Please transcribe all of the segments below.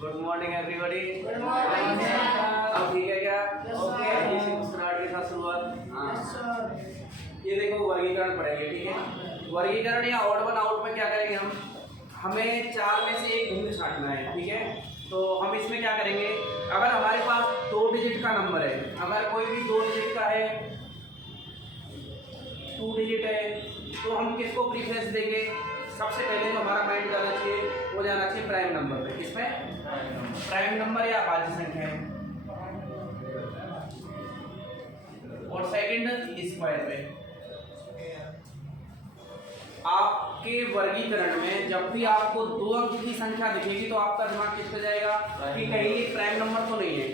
Good morning everybody. Good morning. अब ठीक है क्या? ओके। इसी मुस्कुराहट के साथ शुरुआत। ये देखो वर्गीकरण पढ़ेंगे, ठीक है। वर्गीकरण या ऑड वन आउट में क्या करेंगे हम, हमें चार में से एक भिन्न छांटना है, ठीक है। तो हम इसमें क्या करेंगे, अगर हमारे पास 2 डिजिट का नंबर है, अगर कोई भी 2 डिजिट का है, 2 डिजिट है, तो हम किसको प्रीफरेंस देंगे? सबसे पहले जो हमारा माइंड जाना चाहिए वो जाना चाहिए प्राइम नंबर पे। किसमें? प्राइम नंबर या अभाज्य संख्या है। और सेकंड स्क्वायर पे। आपके वर्गीकरण में जब भी आपको 2 अंक की संख्या दिखेगी तो आपका दिमाग किस पे जाएगा कि कहीं ये प्राइम नंबर तो नहीं है।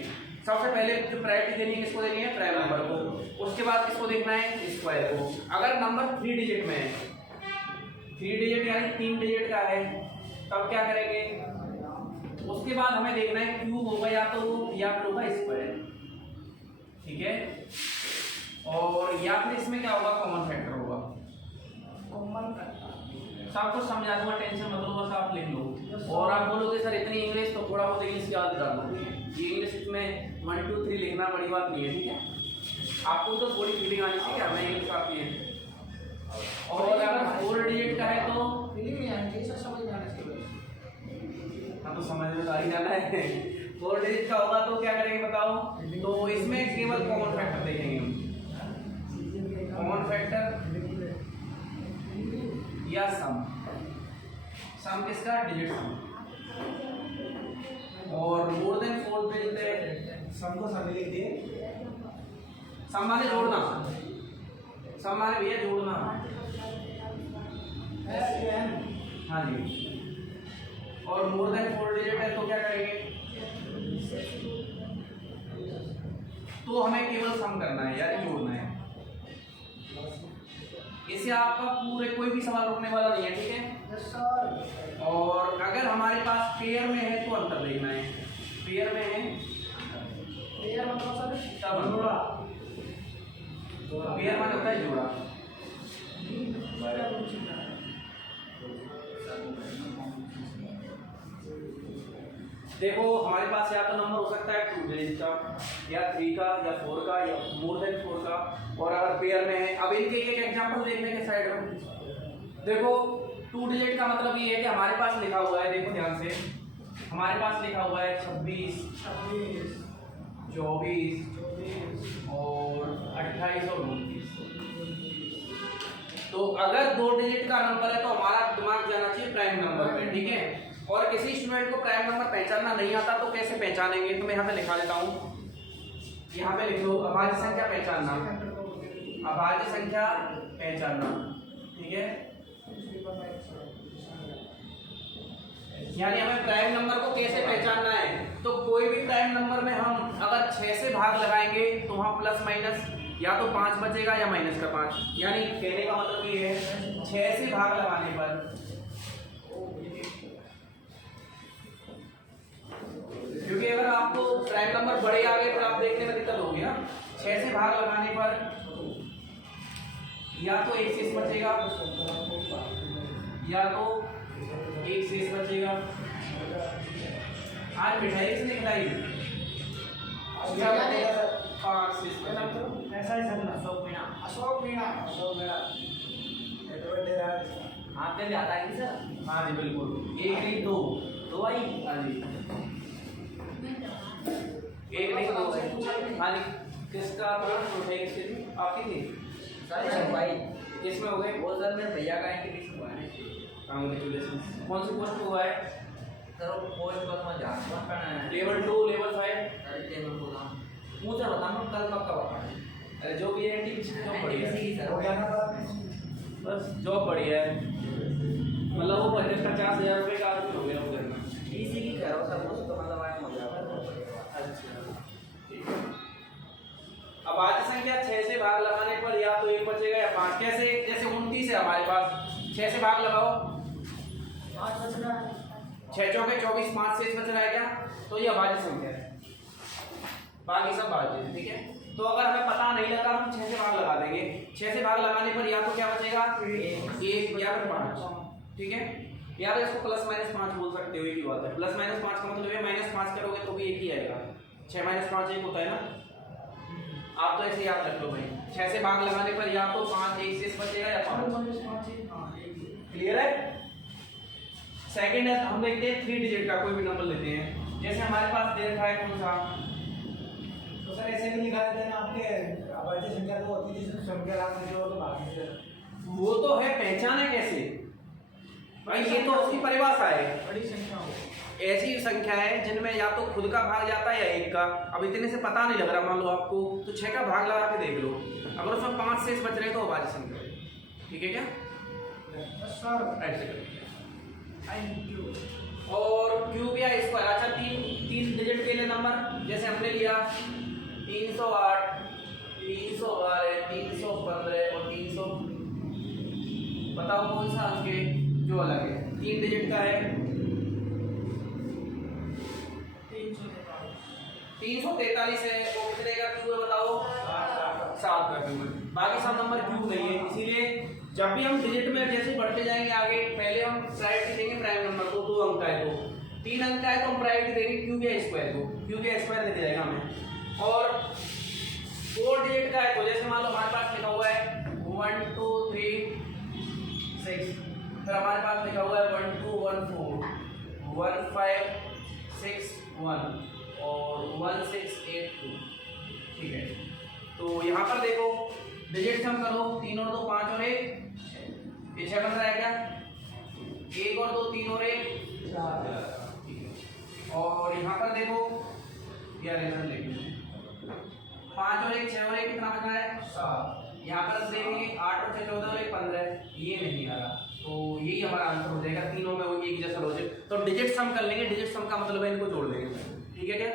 सबसे पहले जो प्रायोरिटी देनी है किसको देनी है? प्राइम नंबर को। उसके बाद किसको देखना है? स्क्वायर को। अगर नंबर 3 डिजिट में है, 3 डिजिट यानी 3 डिजिट का है, तब क्या करेंगे? उसके बाद हमें देखना है क्यूब होगा या फिर होगा स्क्वायर, ठीक है। और या फिर इसमें क्या होगा? कॉमन फैक्टर होगा। सब कुछ समझा दूंगा, टेंशन मत लो, बस आप लिख लो। और आप बोलोगे सर इतनी इंग्लिश, तो थोड़ा बहुत इंग्लिश याद कर लो। ये इंग्लिश इसमें 1 2 3 लिखना बड़ी बात नहीं है, ठीक है। आपको तो थोड़ी फीलिंग आनी चाहिए, हमें इंग्लिश आती है। और अगर 4 डिजिट का है तो फीलिंग नहीं आनी चाहिए, सब समझ में आना चाहिए। हाँ तो समझ में आ ही जाना है। 4 डिजिट का होगा तो क्या करेंगे बताओ? तो इसमें केवल कॉमन फैक्टर देखेंगे हम। कॉमन फैक्टर या सम किसका? डिजिट सम। और मोर देन 4 डिजिट है, सम को सम लिख दिए। सम माने जोड़ना, सम माने भैया जोड़ना। हाँ जी। और मोर देन 4 डिजिट है तो क्या करेंगे? तो हमें केवल सम करना है यानी जोड़ना है। इससे आपका पूरे कोई भी सवाल रुकने वाला नहीं है, ठीक है। Yes sir. और अगर हमारे पास पेयर में है तो अंतर देखना है। पेयर में है पेयर मतलब सर तब जोड़ा। पेयर मतलब होता है जोड़ा। देखो हमारे पास या तो नंबर हो सकता है 2 डिजिट का या 3 का या 4 का या मोर देन 4 का। और अगर पेयर में है, अब इनके एक एग्जांपल देखने के साइड में देखो, 2 डिजिट का मतलब ये है कि हमारे पास लिखा हुआ है, देखो ध्यान से, हमारे पास लिखा हुआ है 26 24 और 28 और 29। तो अगर 2 डिजिट का नंबर है तो हमारा दिमाग जाना चाहिए प्राइम नंबर पे, ठीक है। और किसी स्टूडेंट को प्राइम नंबर पहचानना नहीं आता तो कैसे पहचानेंगे? तो मैं यहाँ पे लिखा देता हूँ, यहाँ पे लिख लो अभाज्य संख्या पहचानना, अभाज्य संख्या पहचानना, ठीक है। यानी हमें प्राइम नंबर को कैसे पहचानना है? तो कोई भी प्राइम नंबर में हम अगर 6 से भाग लगाएंगे तो वहाँ प्लस माइनस या तो 5 बचेगा या माइनस का 5। यानी कहने का मतलब ये है 6 से भाग लगाने पर, क्योंकि अगर आपको प्राइम नंबर बड़े आ गए तो आप देखने में दिक्कत होगी ना। 6 से भाग लगाने पर या तो एक शेष बचेगा या तो एक शेष बचेगा। आज मिठाई किसने खिलाई? 5 शेष बचेगा। ऐसा ही समझना। अशोक मीणा आपके लिए आता है कि सर? हाँ जी बिल्कुल। 1 नहीं 2 आई। हाँ जी 1 नहीं 2। हाँ जी किसका मिठाई किसकी थी? आपकी थी सर भाई। किसमें हो गए? वो सर मेरे भैया का इंटीग्रेशन हुआ है। कांग्रेचुलेशन। कौन सी पोस्ट हुआ है? सर वो पोस्ट पर मैं जा रहा हूं। Level 2 level 5? अरे टेबल को नाम मुझे बताना कल कब का बताना। अरे जो भी है जॉब बढ़िया है, सर हो गया ना। बस जॉब बढ़िया है, मतलब वो बजट 50,000 रुपये का आदमी हो गया वो करना। इसी की कह रहा हूं सर, उसको मतलब आया हो गया। अच्छा ठीक है। अब आज संख्या 6 से भाग लगाने पर या तो 1 बचेगा या 5। कैसे? जैसे 29 है हमारे पास, 6 से भाग लगाओ 5 बचना है। 6 चौके 24, 5 शेष बच रहा है क्या? तो ये अभाज्य संख्या है, बाकी सब भाज्य है, ठीक है। तो अगर हमें पता नहीं लगा हम 6 से भाग लगा देंगे। 6 से भाग लगाने पर या तो क्या बचेगा? 1 या फिर 5, ठीक है। या फिर इसको प्लस माइनस 5 बोल सकते हो, एक ही बात है। प्लस माइनस 5 का मतलब है माइनस 5 करोगे तो भी एक ही आएगा। 6 माइनस 5 1 होता है ना, आप तो ऐसे याद रख लो भाई। 6 से भाग लगाने पर या तो 5 1 शेष बचेगा या 5। क्लियर है? सेकंड है, हम देखते हैं 3 डिजिट का कोई भी नंबर लेते हैं। जैसे हमारे पास दे रखा है कौन सा, तो सर ऐसे भी लिखा देते हैं ना आपके अवैध संख्या तो होती है जिसमें संख्या रात में जो तो बाकी से वो तो है पहचान है कैसे भाई, ये तो उसकी परिभाषा है। बड़ी संख्या हो ऐसी संख्या है जिनमें या तो खुद का भाग जाता है या एक का। अब इतने से पता नहीं लग रहा मान लो आपको, तो 6 का भाग लगा के देख लो, अगर उसमें 5 शेष बच रहे तो अभाज्य संख्या है। ठीक है क्या? सर ऐसे करें। Thank you. और क्यूब या स्क्वायर, अच्छा 3 डिजिट के लिए नंबर जैसे हमने लिया 308 312 315 और 300, बताओ कौन सा अंक है जो अलग है, 3 डिजिट का है। 343 है, वो कितने का क्यूब है बताओ? 7 का क्यूब है। बाकी सब नंबर क्यूब नहीं है, इसीलिए जब भी हम डिजिट में जैसे बढ़ते जाएंगे आगे, पहले हम प्रायोरिटी देंगे प्राइम नंबर को। 2 अंक का है तो 3 अंक का है तो हम प्रायोरिटी देंगे क्यूब या स्क्वायर को। क्यूब या स्क्वायर दे जाएगा हमें। और 4 डिजिट का है तो जैसे मान लो हमारे पास लिखा हुआ है 1 2 3 6, फिर हमारे पास लिखा हुआ है 1 2 1 4 1 5 6 1 और 1 6 8 2। ठीक है, तो यहाँ पर देखो डिजिट सम करो, 3 और 2 5 और 1 ये 6 बन रहा है क्या? 1 और 2 3 और 1 4। और यहाँ पर देखो यार इधर लेके 5 और 1 6 और 1 कितना बच रहा है? 7। यहाँ पर देखेंगे 8 और 6 14 और 1 15, ये नहीं आ रहा, तो यही हमारा आंसर हो जाएगा। तीनों में वो एक जैसा लॉजिक, तो डिजिट सम कर लेंगे। डिजिट सम का मतलब है इनको जोड़ देंगे। ठीक है क्या?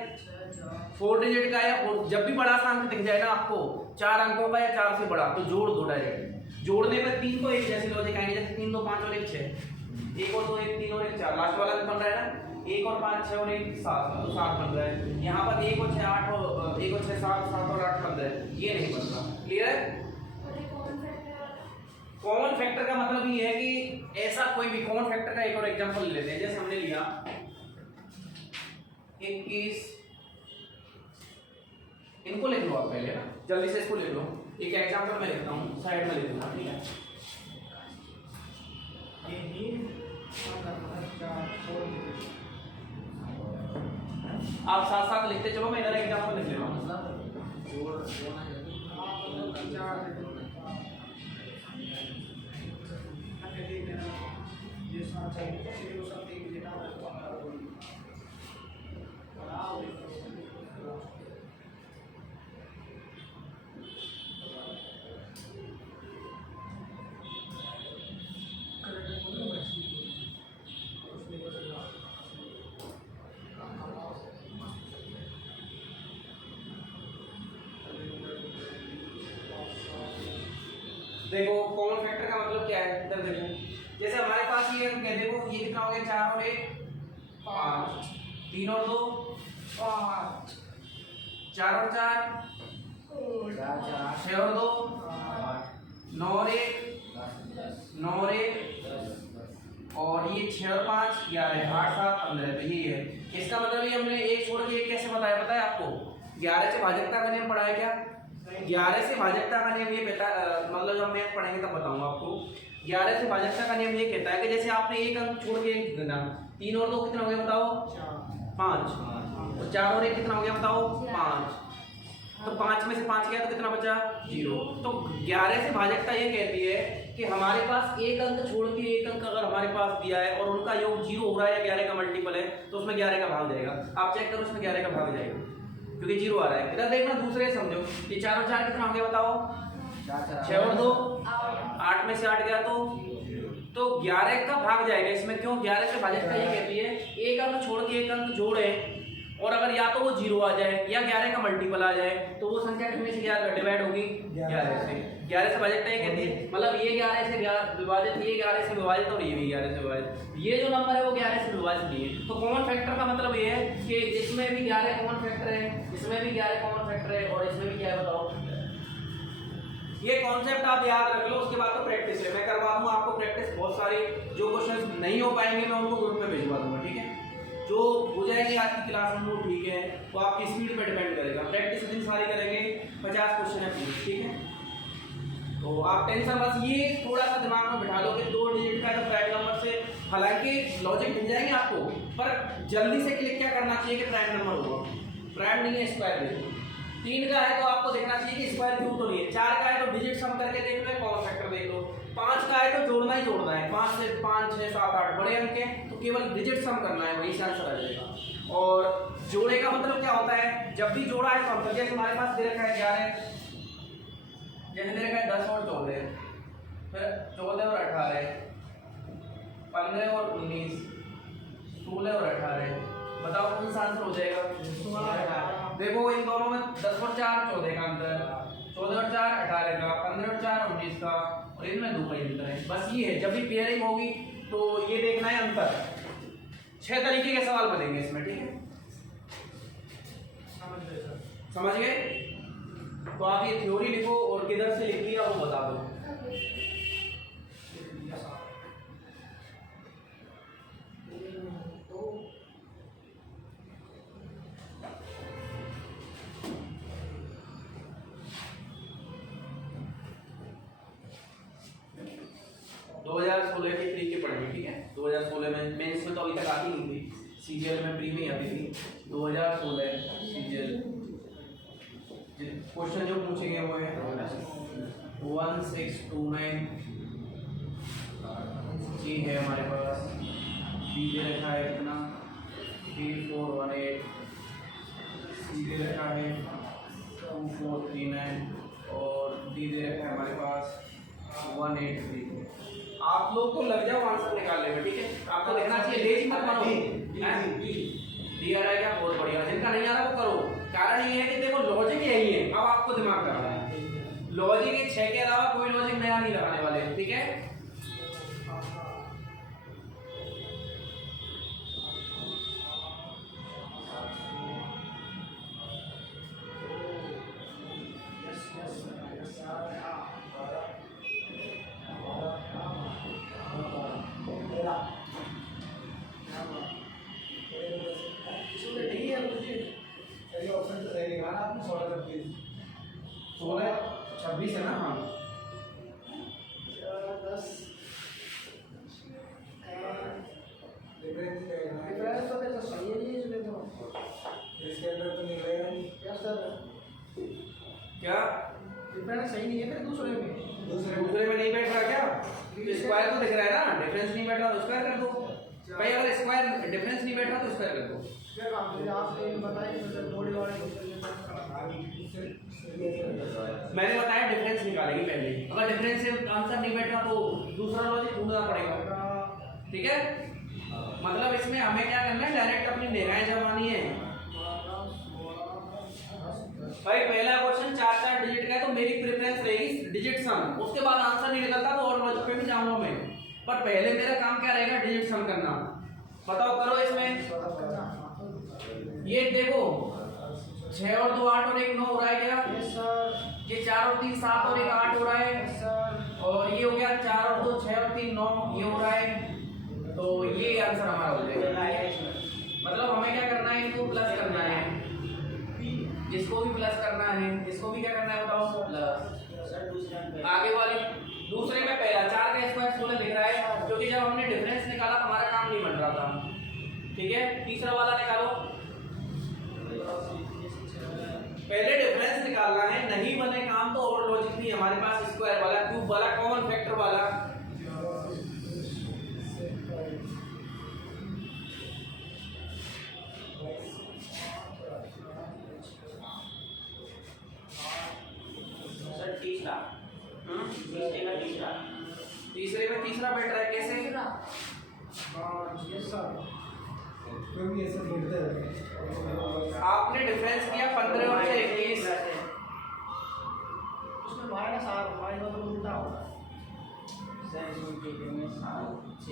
4 डिजिट का है, और जब भी बड़ा सा अंक दिख जाए ना आपको 4 अंकों का या 4 से बड़ा, तो जोड़ दो डायरेक्ट। जोड़ने पर 3 तो एक जैसी लॉजिक आएंगे, जैसे 3 2 5 और 1 6, 1 और 2 1 3 और 1 4, लास्ट वाला बन रहा है ना 1 और 5 6 और 1 7, तो 7 बन रहा है। यहाँ पर 1 और 6 8 और 1 और 6 7 7 और 8 15, ये नहीं बन रहा। क्लियर है? कॉमन फैक्टर का मतलब ये है कि ऐसा कोई भी कॉमन फैक्टर का एक और एग्जांपल ले लेते हैं। जैसे हमने लिया 21, इनको लिख लो आप पहले ना, जल्दी से इसको लिख लो। एक एग्जांपल मैं लिखता हूँ, साइड में लिख दूंगा। ठीक है, आप साथ साथ लिखते चलो, मैं इधर एग्जांपल लिख ले रहा हूँ। देखो कॉमन फैक्टर का मतलब क्या है, इधर देखो। जैसे हमारे पास ये अंक है, देखो ये कितना हो गया 4 और 1 5, 3 और 2 5, 4 और 4 6 और 2 9 और 1 9 और 1 और ये 6 और 5 11 8 7 15, तो यही है। इसका मतलब ये हमने एक छोड़ के एक कैसे बताया, पता है आपको? 11 से भाजकता का नियम पढ़ा है क्या? 11 से भाजकता का नियम ये मतलब जब मैथ पढ़ेंगे तब बताऊंगा आपको। 11 से भाजकता का नियम ये कहता है कि जैसे आपने एक अंक छोड़ के एक गिना, 3 और 2 कितना हो गया बताओ? 5, और 4 और 1 कितना हो गया बताओ? 5, तो 5 में से 5 गया तो कितना बचा? 0। तो 11 से भाजकता ये कहती है कि हमारे पास एक अंक छोड़ के एक अंक अगर हमारे पास दिया है और उनका योग 0 हो रहा है या 11 का मल्टीपल है, तो उसमें 11 का भाग जाएगा। आप चेक करो, उसमें 11 का भाग जाएगा क्योंकि 0 आ रहा है। इधर देखना, दूसरे समझो, ये 4 और 4 कितना हो गया बताओ? 6 और 2 8 में से 8 गया तो 11 का भाग जाएगा इसमें। क्यों? 11 से भाजकता ये कहती है एक अंक छोड़ के एक अंक जोड़े, और अगर या तो वो 0 आ जाए या 11 का मल्टीपल आ जाए, तो वो संख्या कितने से डिवाइड होगी? 11 से। 11 से भाजकता ये कहती है, मतलब ये 11 से विभाजित, ये 11 से विभाजित और ये भी 11 से विभाजित। ये जो नंबर है वो 11 से विभाजित नहीं है। तो कॉमन फैक्टर का मतलब ये है कि इसमें भी 11 कॉमन फैक्टर है, इसमें भी 11 कॉमन फैक्टर है, और इसमें भी क्या है बताओ? ये कॉन्सेप्ट आप याद रख लो, उसके बाद तो प्रैक्टिस है, मैं करवा दूंगा आपको प्रैक्टिस बहुत सारे। जो क्वेश्चंस नहीं हो पाएंगे मैं उनको ग्रुप में भिजवा दूंगा, ठीक है। जो हो जाएगी आज की क्लास में वो ठीक है, तो आपकी स्पीड पे डिपेंड करेगा। प्रैक्टिस इतनी सारी करेंगे, 50 क्वेश्चन है पूरे, ठीक है। तो आप टेंशन बस ये थोड़ा सा दिमाग में बिठा लो कि 2 डिजिट का है तो प्राइम नंबर से, हालांकि लॉजिक मिल जाएंगे आपको, पर जल्दी से क्लिक क्या करना चाहिए कि प्राइम नंबर होगा, प्राइम नहीं है स्क्वायर देखो। 3 का है तो आपको देखना चाहिए कि स्क्वायर क्यों तो नहीं है। 4 का है तो डिजिट सम करके देख लो, कॉमन फैक्टर देख लो। 5 का है तो जोड़ना ही जोड़ना है, 5 से 5 6 7 8 बड़े अंक हैं तो केवल डिजिट सम करना है, वही से आंसर आ जाएगा। और जोड़े का मतलब क्या होता है, जब भी जोड़ा है तो हम जैसे हमारे पास दे रखा है 11, जैसे दे रखा है 10 और 14, फिर 14 और 18, 15 और 19, 16 और 18, बताओ कौन सा आंसर हो जाएगा। देखो इन दोनों में 10 और 4 14 का अंतर, 14 और 4 18 का, 15 और 4 19 का, और इनमें 2 का ही अंतर है। बस ये है, जब भी पेयरिंग होगी तो ये देखना है अंतर। 6 तरीके के सवाल बनेंगे इसमें, ठीक है, समझ गए। तो आप ये थ्योरी लिखो और किधर से लिख लिया वो बता दो। दो 2016 के प्री के पढ़ेंगे, ठीक है। 2016 में मेंस में तो अभी तक आती नहीं थी, सीजीएल में प्री में आती थी। 2016 सीजीएल क्वेश्चन जो पूछेंगे वो है 1629 जी है हमारे पास, बी दे रखा है इतना 3418, सी दे रखा है 2439 और डी दे रखा है हमारे पास 183। आप लोग तो लग जाओ आंसर निकालने में, ठीक है। आपको देखना चाहिए, लेजी मत बनो। डी आ रहा है क्या, बहुत बढ़िया। जिनका नहीं आ रहा वो करो, कारण ये है कि देखो लॉजिक यही है, अब आपको दिमाग लगाना है। लॉजिक ये 6 के अलावा कोई लॉजिक नया नहीं लगाने वाले, ठीक है। ऑप्शन सही लिखा ना आपने, 16 26 है ना। हाँ 10 डिफरेंस तो देखो सही है, ये इसमें तो इसके अंदर तो निकलेगा नहीं क्या सर, क्या डिफरेंस सही नहीं है फिर दूसरे में नहीं बैठ रहा क्या, स्क्वायर तो दिख रहा है ना, डिफरेंस नहीं बैठ रहा तो स्क्वायर कर दो भाई। अगर स्क्वायर डिफरेंस नहीं बैठ रहा तो स्क्वायर कर दो। मैंने बताया डिफरेंस निकालेगी पहले, अगर डिफरेंस से आंसर नहीं बैठ रहा तो दूसरा लॉजिक ढूंढना पड़ेगा, ठीक है। मतलब इसमें हमें क्या करना है, डायरेक्ट अपनी निगाहें जमानी है भाई। पहला क्वेश्चन 4 डिजिट का है तो मेरी प्रेफरेंस रहेगी डिजिट सम, उसके बाद आंसर नहीं निकलता तो और लॉजिक पे भी जाऊंगा मैं, पर पहले मेरा काम क्या रहेगा, डिजिट सम करना। बताओ करो इसमें, ये देखो 6 और 2 8 और 1 9 हो रहा है क्या, ये 4 और 3 7 और 1 8 हो रहा है, और ये हो गया 4 और 2 6 और 3 9 ये हो रहा है, तो ये आंसर हमारा हो जाएगा। मतलब हमें क्या करना है, इनको प्लस करना है, जिसको भी प्लस करना है, जिसको भी क्या करना है बताओ प्लस। आगे वाले दूसरे में पहला 4 का स्क्वायर 16 दिख रहा है, क्योंकि जब हमने डिफरेंस निकाला हमारा काम नहीं बन रहा था, ठीक है। तीसरा वाला निकालो, पहले डिफरेंस निकालना है, नहीं बने काम तो और लॉजिक नहीं हमारे पास, स्क्वायर वाला, क्यूब वाला, कॉमन फैक्टर वाला। तीसरे में तीसरा बैठ रहा है, कैसे आपने डिफरेंस किया 15 और 21, उसमें माइनस आ माइनस तो उल्टा होगा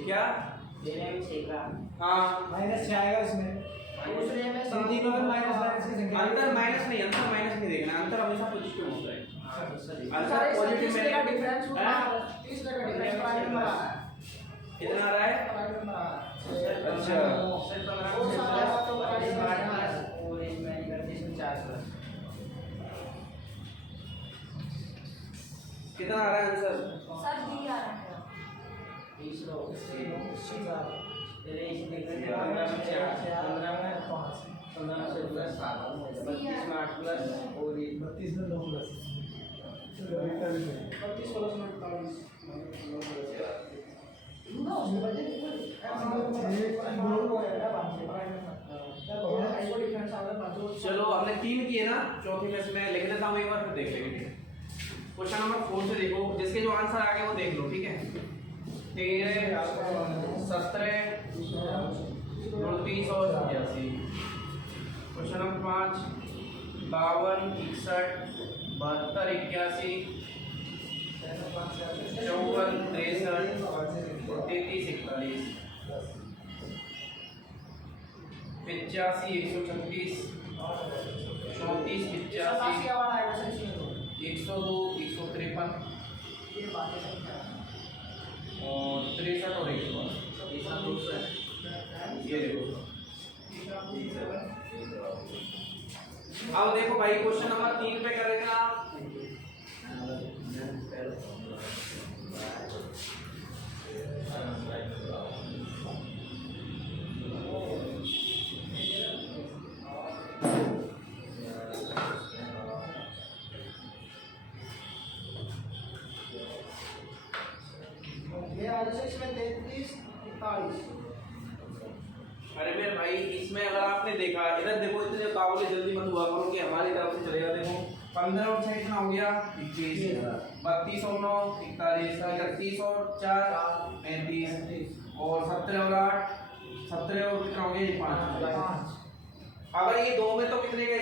क्या हाँ -6 आएगा इसमें, दूसरे में तीनों में माइनस की संख्या, अंतर माइनस नहीं देखना, अंतर हमेशा पॉजिटिव होता है। आंसर पॉजिटिव में का डिफरेंस हैं? 30 का डिफरेंस प्राइम नंबर आ रहा है। कितना आ रहा है? प्राइम नंबर आ रहा है। अच्छा और सारा तो प्राइम नंबर आ रहा है। कितना आ रहा है आंसर? सर डी आ रहा है। बत्तीस में 9 प्लस 32 प्लस 49। चलो हमने 3 किए ना, चौथी में से मैं लिख देता हूँ एक बार, फिर देख लेंगे। क्वेश्चन नंबर 4 से देखो, जिसके जो आंसर आ गए वो देख लो, ठीक है। 13, 17, 29 और 86। क्वेश्चन नंबर 5, 52, 61, 72, 81, 54, 63, 33, 41, 85, 136, 34, 85, 102, 153 और 63 और 100। ये देखो, अब देखो भाई क्वेश्चन नंबर 3 पे करेंगे आप। ये आ जाए इसमें 33 41। अरे मेरे भाई इसमें अगर आपने देखा, इधर देखो, इतने काबुले जल्दी मत हुआ करो कि हमारी तरफ से चलेगा। देखो 15 और 6 कितना हो गया? 21, 32 और 9 41, 31 और 4 35 और 17 और 8 17 और कितना हो गया? 5। अगर ये दो में तो कितने के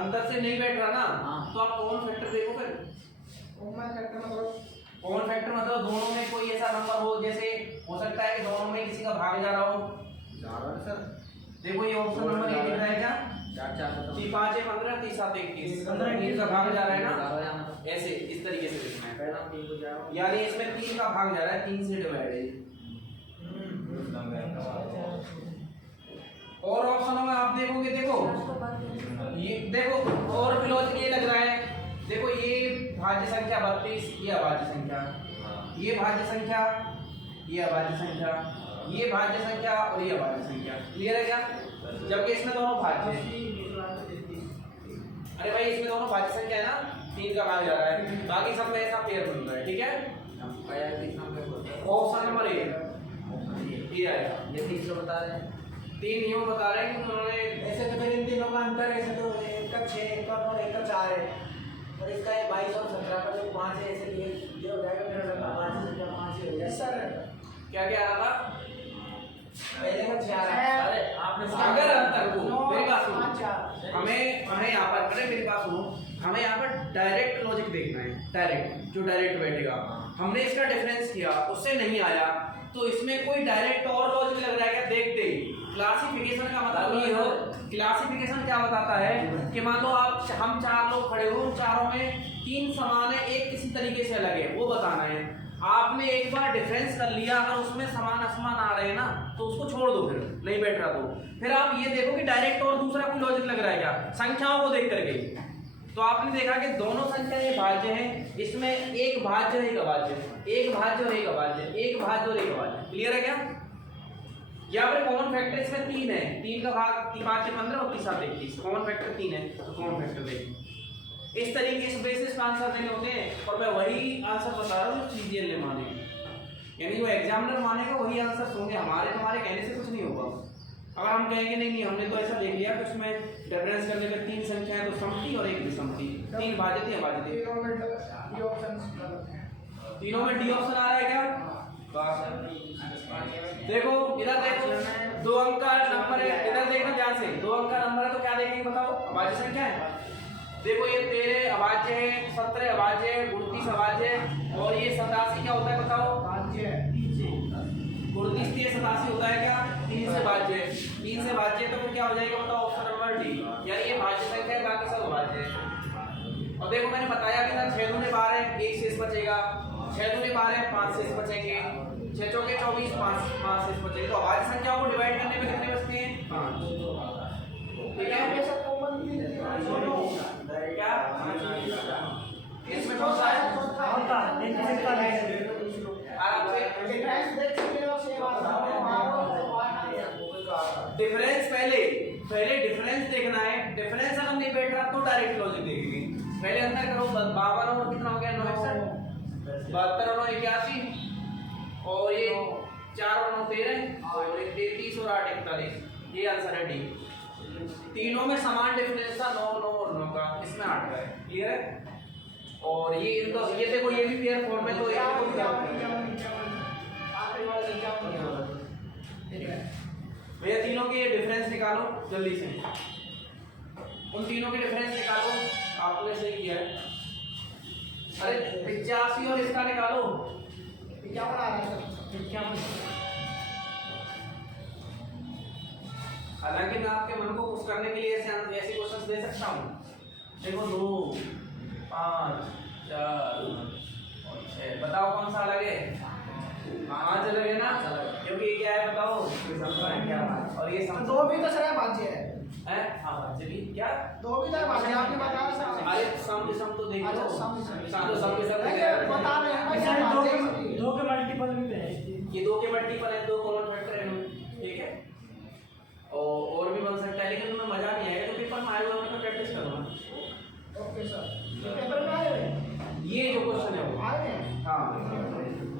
अंदर से नहीं बैठ रहा ना, तो आप कॉमन फैक्टर देखो फिर। कॉमन फैक्टर मतलब कॉमन फैक्टर मतलब दोनों में कोई ऐसा नंबर हो, जैसे हो सकता है कि दोनों में किसी का भाग जा रहा हो। देखो ये ऑप्शन नंबर ये दिख रहा है क्या? 3 5 15 3 7 21, 15 3 का भाग जा रहा है ना, ऐसे इस तरीके से लिखना है। यानी इसमें 3 का भाग जा रहा है, 3 से डिवाइड है। और ऑप्शनों में आप देखोगे, देखो ये देखो और भी लॉजिक ये लग रहा है। देखो ये भाज्य संख्या 32, ये अभाज्य संख्या, ये भाज्य संख्या, ये अभाज्य संख्या, ये भाज्य संख्या और ये अभाज्य संख्या। क्लियर है क्या? जबकि इसमें दोनों भाज्य हैं। अरे भाई इसमें दोनों भाज्य संख्या है ना, 3 का भाग जा रहा है, बाकी सब में ऐसा पेयर बन रहा है। ठीक है, ऑप्शन नंबर ए ये आएगा। ये 300 बता रहे हैं। 3 नियम बता रहे हैं कि उन्होंने ऐसे तो फिर इन तीनों का अंतर, ऐसे तो एक का 6, एक का 9, एक का 4 है, और इसका ये 22 और 17 का जो 5 है, ऐसे ये हो जाएगा मेरा लगता है 5 से 5 ही हो जाएगा। सर क्या क्या आ रहा था? पहले का 4 है। अरे आपने अगर अंतर को मेरी बात सुनो, 5 4 हमें यहाँ पर, अरे मेरी बात सुनो, हमें यहाँ पर डायरेक्ट लॉजिक देखना है, डायरेक्ट जो डायरेक्ट बैठेगा। हमने इसका डिफरेंस किया, उससे नहीं आया, तो इसमें कोई डायरेक्ट और लॉजिक लग रहा है क्या? देखते ही क्लासिफिकेशन का मतलब ये हो, क्लासिफिकेशन क्या बताता है कि मान लो आप हम 4 लोग खड़े हो, उन चारों में 3 समान है, एक किसी तरीके से अलग है, वो बताना है। आपने एक बार डिफरेंस कर लिया, अगर उसमें समान असमान आ रहे हैं ना, तो उसको छोड़ दो, फिर नहीं बैठ रहा तो फिर आप ये देखो कि डायरेक्ट और दूसरा कोई लॉजिक लग रहा है क्या, संख्याओं को देख करके। तो आपने देखा कि दोनों संख्याएं भाज्य हैं, इसमें एक भाज्य और एक अभाज्य, एक भाज्य और एक अभाज्य, एक भाज्य और एक अभाज्य। क्लियर है क्या? यहाँ पर कॉमन फैक्टर इसमें 3 है, 3 का भाग 5 से 15 और 3 7 21, कॉमन फैक्टर 3 है, तो कॉमन फैक्टर देखिए। इस तरीके से बेसिस का आंसर देने होते हैं, और मैं वही आंसर बता रहा हूँ जो सीजीएल ने मानेगा, यानी जो एग्जामिनर मानेगा वही आंसर होंगे, हमारे तुम्हारे कहने से कुछ नहीं होगा। अगर हम कहेंगे नहीं हमने तो ऐसा देख लिया कि उसमें डिफरेंस करने में 3 संख्याएं, तो समती और एक विषमती, 3 भाज्य थी अभाज्य थी। तीनों में डी ऑप्शन आ रहा है क्या? देखो इधर देखो, 2 अंक का नंबर है, इधर देखना ध्यान से, 2 अंक का नंबर है तो क्या देखेंगे बताओ? अभाज्य संख्या है। देखो ये 13 अभाज्य है, 17 अभाज्य है, 29 अभाज्य है, और ये 87 क्या होता है बताओ? 29 3 87 होता है क्या? 3 से भाज्य है, 3 से भाज्य है, तो फिर क्या हो जाएगा बताओ? ऑप्शन नंबर डी, यानी ये भाज्य संख्या है, बाकी सब अभाज्य है। और देखो मैंने बताया भी था 6 दूने 12 1 शेष बचेगा, 6 दूने 12 5 शेष बचेंगे, 6 चौके 24 5 शेष बचेंगे। तो अभाज्य संख्याओं को डिवाइड करने में कितने बचते हैं? 5। ठीक है हमेशा कॉमन क्या इसमें कौन सा है? आराम से डिफरेंस देख सकते हो सेम आता है डिफरेंस पहले डिफरेंस देखना है। डिफरेंस अगर नहीं बैठ रहा तो डायरेक्ट लॉजिक देखेंगे। पहले अंतर करो 52 और कितना हो गया 961 72 और 81 और ये 4 और 9 13 और 33 और 8 41। ये आंसर है डी। तीनों में समान डिफरेंस था 9 9 और 9 का, इसमें 8 का है। क्लियर है? और ये इनको ये देखो ये भी पेयर फॉर्म में तो ये देखो भैया तीनों के डिफरेंस निकालो जल्दी से। उन तीनों के डिफरेंस निकालो, आपने सही किया है। अरे 85 और इसका निकालो। क्या बना रहा है हालांकि मैं आपके मन को खुश करने के लिए ऐसे क्वेश्चंस दे सकता हूँ। देखो 2 5 4 और 6 बताओ कौन सा अलग है? 5 अलग है ना, क्योंकि ये क्या है बताओ? और ये दो भी तो सर भाज्य है हैं? हाँ भाज्य भी क्या? दो भी तो भाज्य आपने बताया सर। अरे सम तो देखो। अच्छा, सम के सब बता रहे हैं दो के मल्टीपल भी है। ये 2 के मल्टीपल है, 2 कॉमन फैक्टर है इनमें। ठीक है और भी बन सकता है, लेकिन तुम्हें मजा नहीं आएगा तो पेपर में आए हुए उनको प्रैक्टिस करो ना। ओके सर पेपर में आए हैं ये जो क्वेश्चन है वो आए हैं हाँ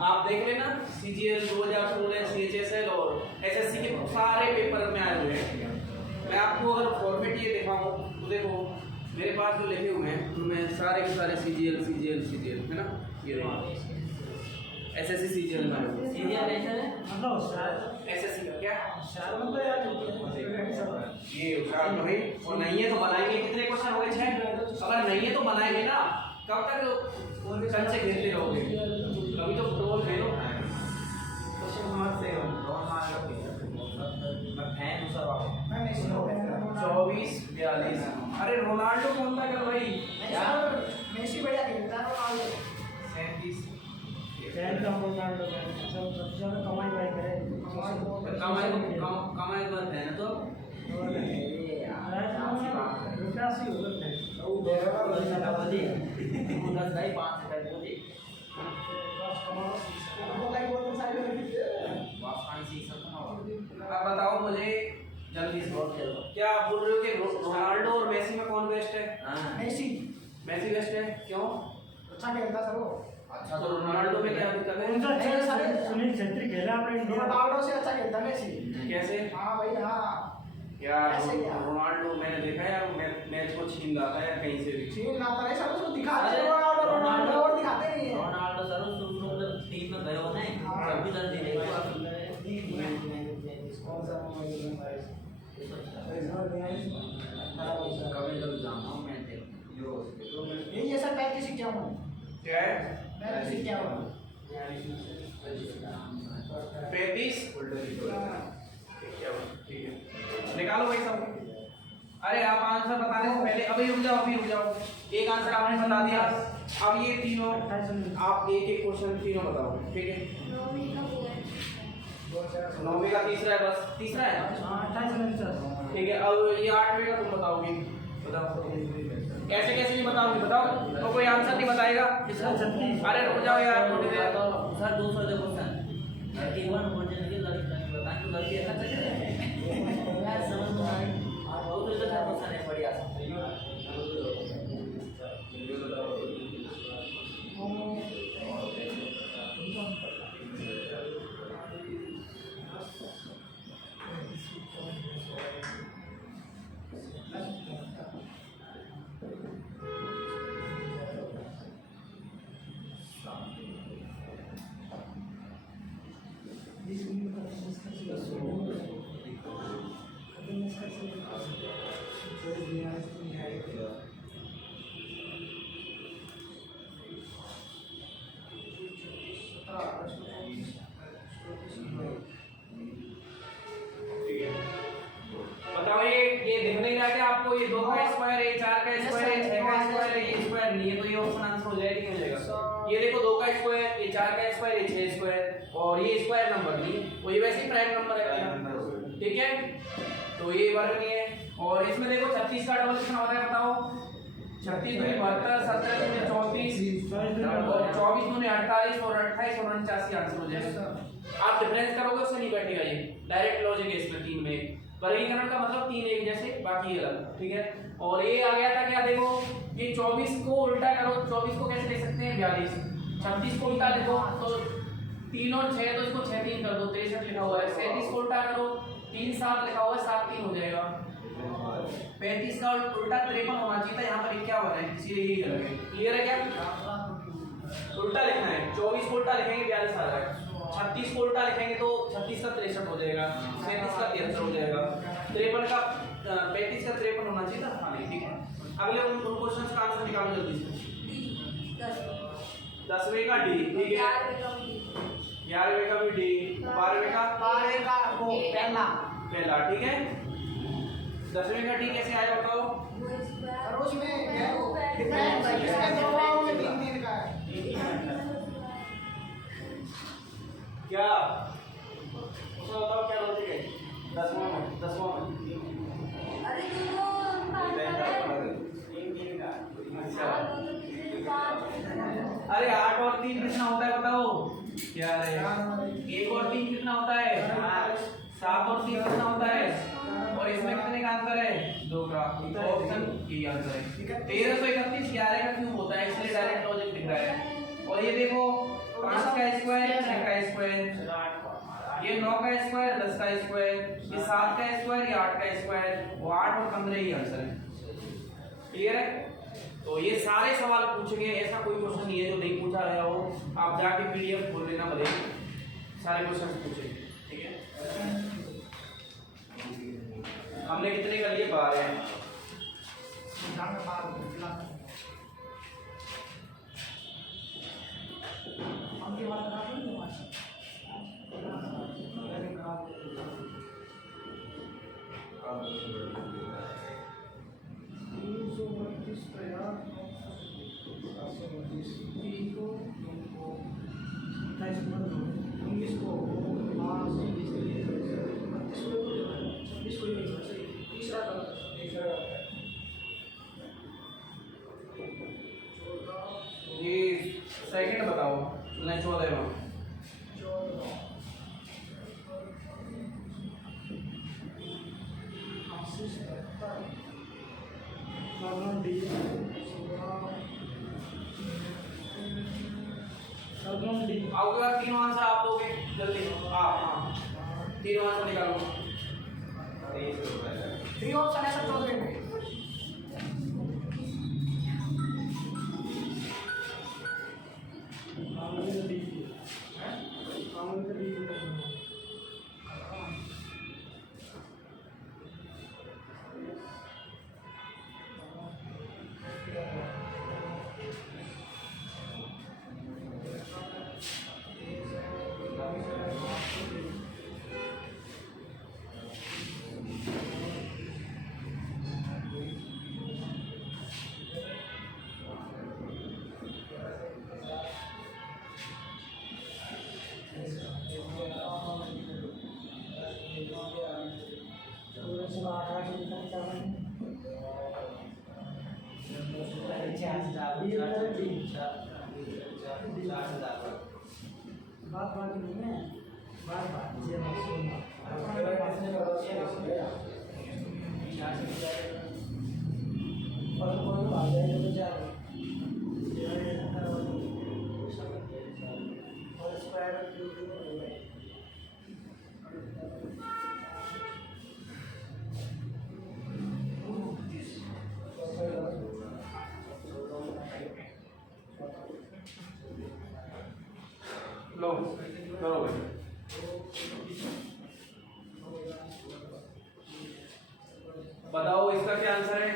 आप देख लेना। CGL 2016 CHSL और SSC के सारे पेपर में आए हुए हैं। मैं आपको अगर फॉर्मेट ये दिखाऊं तो देखो मेरे पास जो लिखे हुए हैं उनमें सारे के सारे CGL है ना। ये SSC CGL में SSC का क्या ये उशार तो भाई और नहीं है तो बनाएंगे। कितने क्वेश्चन हो गए? 6। अगर नहीं है तो बनाएंगे ना। कब तक चल से घेरते रहोगे? कभी तो फुटबॉल खेलो। क्वेश्चन मार्क से मैं नहीं सुना 24 42। अरे रोनाल्डो कौन था कल भाई? मेसी बढ़िया खेलता है रोनाल्डो 37। कमाई बंद है ना तो अब बताओ मुझे जल्दी से क्या आप बोल रहे हो कि रोनाल्डो और मेसी में कौन बेस्ट है? मेसी बेस्ट है क्यों? अच्छा खेलता सर वो। अच्छा तो रोनाल्डो में क्या दिक्कत है? सुनील छेत्री खेला अपने इंडिया रोनाल्डो से अच्छा खेलता मेसी। कैसे? हाँ भाई हाँ यार ऐसे क्या? रोनाल्डो मैंने देखा यार मैच को छीन रहा था यार कहीं से भी। सीन लाता है सब उसको दिखाते हैं रोनाल्डो और दिखाते नहीं है। रोनाल्डो सर टीम में गए हो ना हाँ। सब भी जल्दी नहीं कभी कभी जाना हूँ मैं ये सर मैं किसी क्या हूँ क्या है? मैं किसी क्या हूँ 35 निकालो भाई सब। अरे आप आंसर बताने से पहले अभी रुक जाओ एक आंसर आपने बता दिया। अब ये तीनों आप एक क्वेश्चन तीनों बताओ। ठीक है 9वीं का तीसरा है बस तीसरा है ना। ठीक है अब ये 8वीं का तुम बताओगे। बताओ कैसे नहीं बताओगे बताओ तो कोई आंसर नहीं बताएगा। अरे रुक जाओ यार थोड़ी देर। सर दूसरा जो क्वेश्चन लड़की 1 क्वेश्चन की लड़की बता तो लड़की ऐसा चले यार समझ में आई बहुत तो सर क्वेश्चन है बढ़िया बताओ ये दिख नहीं रहा क्या आपको? ये 2 का स्क्वायर है, 4 का स्क्वायर है, 6 का स्क्वायर है, ये स्क्वायर नहीं है तो ये ऑप्शन आंसर हो जाएगा, नहीं हो जाएगा। ये देखो 2 का स्क्वायर, ये 4 का स्क्वायर, ये 6 स्क्वायर, और ये स्क्वायर नंबर नहीं है, और ये वैसे ही प्राइम नंबर है, ठीक है। तो ये वर्ग नहीं है। और इसमें देखो 36 का डबल कितना होता है बताओ? 36 दूनी 72, 17 दूनी 34, और 24 दूनी 48, और 28 और 49 आंसर हो जाएगा। आप डिफरेंस करोगे उससे नहीं बैठेगा, ये डायरेक्ट लॉजिक है इसमें। 3 में वर्गीकरण का मतलब 3 एक जैसे, बाकी अलग, ठीक है। और ये आ गया था क्या, देखो ये 24 को उल्टा करो, 24 को कैसे लिख सकते हैं 42, 36 को उल्टा लिखो तो 3 और 6, तो इसको 6 3 कर दो, 63 लिखा हुआ है। 37 को उल्टा करो, 3 7 लिखा हुआ है, 7 3 हो जाएगा। 35 का उल्टा 53 होना चाहिए था, यहाँ पर 51 है, इसलिए यही अलग है। क्लियर है क्या? उल्टा लिखना है, 24 को उल्टा लिखेंगे 42 आ जाएगा, 36 को उल्टा लिखेंगे तो 36 का 63 हो जाएगा, 37 का 73 हो जाएगा, 53 का 35 का 53 होना चाहिए था। हाँ ठीक है। अगले उन क्वेश्चंस का आंसर निकालो जल्दी से। 10वें का डी, ठीक है। 11वें का भी डी, 12वें का वो पहला पहला, ठीक है। 10वें का डी कैसे आया बताओ? और उसमें डिफरेंस है, इसमें 2 भागों में 3 3 का है। क्या उसमें बताओ क्या लॉजिक है? 10वां में अरे अरे 8 और 3 कितना होता है बताओ? क्या है? 1 और 3 कितना होता है? 7 और 3 कितना होता है? और इसमें कितने का आंसर है? 2 का। ऑप्शन ये आंसर है। 1331 11 का क्यूब होता है, इसलिए डायरेक्ट लॉजिक दिख रहा है। और ये देखो 5 का स्क्वायर, 6 का स्क्वायर, ये 9 का स्क्वायर, 10 का स्क्वायर, ये 7 का स्क्वायर, ये 8 का स्क्वायर, वो 8 और 15 ही आंसर है। क्लियर है? तो ये सारे सवाल पूछे गए, ऐसा कोई क्वेश्चन नहीं है जो नहीं पूछा गया हो। आप जाके पीडीएफ खोल लेना, भले सारे क्वेश्चन पूछे, ठीक है। हमने कितने कर लिए? 12 हैं। ये सेकंड बताओ, नहीं 14वां। अगला 3 आंसर आप दोगे जल्दी। हाँ 3 आंसर निकालो। 3 ऑप्शन है सर 14 में। बात नहीं है, बात ये मत लो करो भाई। बताओ इसका क्या आंसर है?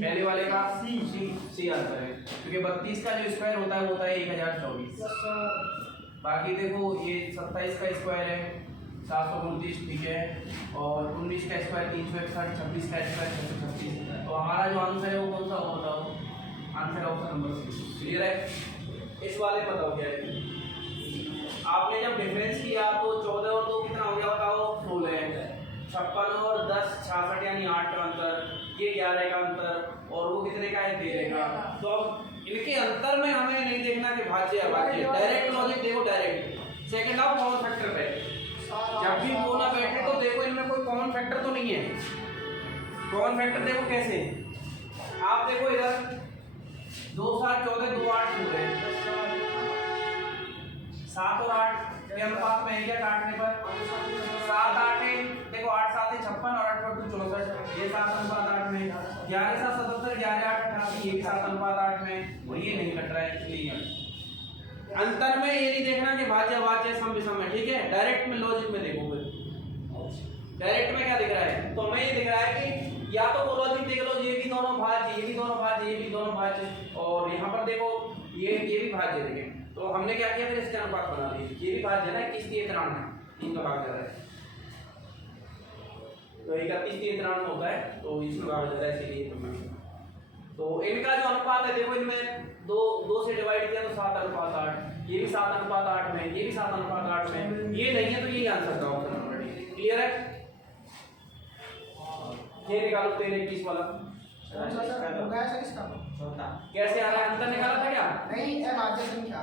पहले वाले का सी आंसर है, क्योंकि 32 का जो स्क्वायर होता है वो होता है 1024। बाकी देखो ये 27 का स्क्वायर है 729, ठीक है। और 19 का स्क्वायर 361, 26 का स्क्वायर 636। तो हमारा जो आंसर है वो कौन सा होगा बताओ? Answer option number C. Clear है? इस वाले में बताओ क्या है। आपने जब डिफरेंस किया तो 14 और 2 कितना हो गया बताओ? 16। 56 और 10 66 यानी 8 का अंतर, ये 11 का अंतर, और वो कितने का है? 13 का। तो अब इनके अंतर में हमें नहीं देखना कि भाज्य अभाज्य, डायरेक्ट लॉजिक देखो, डायरेक्ट। सेकंड आप कॉमन फैक्टर पे जब भी बोला बैठे तो देखो इनमें कोई कॉमन फैक्टर तो नहीं है। कॉमन फैक्टर देखो कैसे, आप देखो इधर 2 7 14 2 8 हो गए, 7 और 8 के अनुपात में है क्या काटने पर? 7 8 है, देखो 8 7 है 56 और 8 पर 64, ये 7 अनुपात 8 में, 11 7 77 11 8 88, ये 7 अनुपात 8 में, और ये नहीं कट रहा है। इसलिए अंतर में ये नहीं देखना कि भाज्य अभाज्य सम विषम है, ठीक है? डायरेक्ट में लॉजिक में देखो। फिर डायरेक्ट में क्या दिख रहा है? तो हमें ये दिख रहा है कि या तो वो लॉजिक देख लो, ये भी दोनों भाज्य, ये भी दोनों भाज्य, ये भी दोनों भाज्य, और यहाँ पर देखो ये भी भाज्य देखें। तो हमने क्या किया, फिर इसके अनुपात बना दिए। ये भी भाज्य ना, 21 3 93, 3 का भाग जा रहा है, तो 31 3 93 होता है, तो इसमें भाग जा रहा है, इसीलिए। तो इनका जो अनुपात है देखो, इनमें 2 से डिवाइड किया तो 7 अनुपात 8, ये भी 7 अनुपात 8 में, ये भी 7 अनुपात 8 में, ये नहीं है तो यही आंसर का ऑप्शन नंबर डी। क्लियर है? ये निकालो 13 21 वाला कैसे आ रहा है? अंतर निकाला था क्या? नहीं है भाज्य संख्या,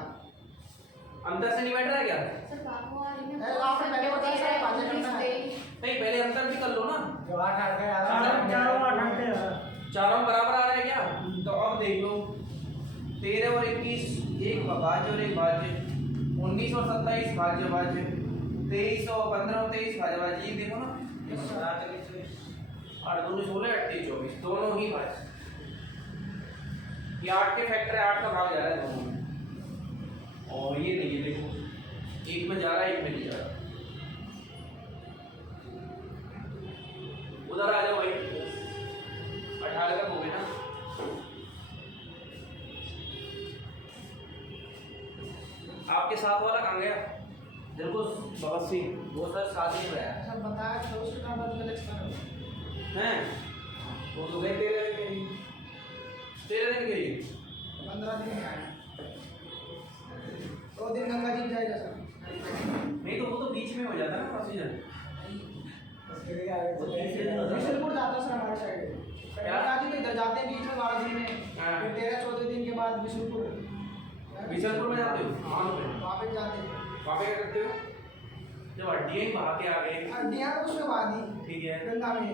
अंतर से नहीं बैठ रहा है क्या? आपने पहले बताया था भाज्य संख्या है। नहीं, पहले अंतर भी कर लो ना। जो 8 8 का चारों बराबर आ रहा है क्या? तो अब देख लो 13 और 21 एक भाज्य और एक भाज्य, 19 और 27 भाज्य भाज्य, 23 और 15 और 23 भाज्य भाज्य, ये देखो ना, 8 2 16 28 24 दोनों ही भाज्य। ये 8 के फैक्टर है, 8 का भाग जा रहा है दोनों में, और ये नहीं है देखो, एक में जा रहा है एक में नहीं जा रहा। उधर आ जाओ भाई, 18 तक हो गए ना। आपके साथ वाला कहाँ गया? देखो भगत सिंह, वो सर साथ ही में है। सर बताया तो उसके काम बाद में एक्स्ट्रा हैं? वो तो गए 13 दिन के लिए, 13 दिन के लिए 15 दिन में आया, 2 दिन गंगा जी जाएगा सर। नहीं तो वो तो बीच में हो जाता है ना प्रोसीजर। बिशनपुर जाता सर हमारे साइड, गंगा जी तो इधर जाते हैं बीच में 12 दिन में, फिर 13 14 दिन के बाद बिशनपुर बिशनपुर में जाते हो? वहाँ पे जाते हैं। वहाँ पे क्या करते हो? जब हड्डियाँ ही बहा के आ गए, हड्डियाँ उसमें बांधी ठीक है, गंगा में,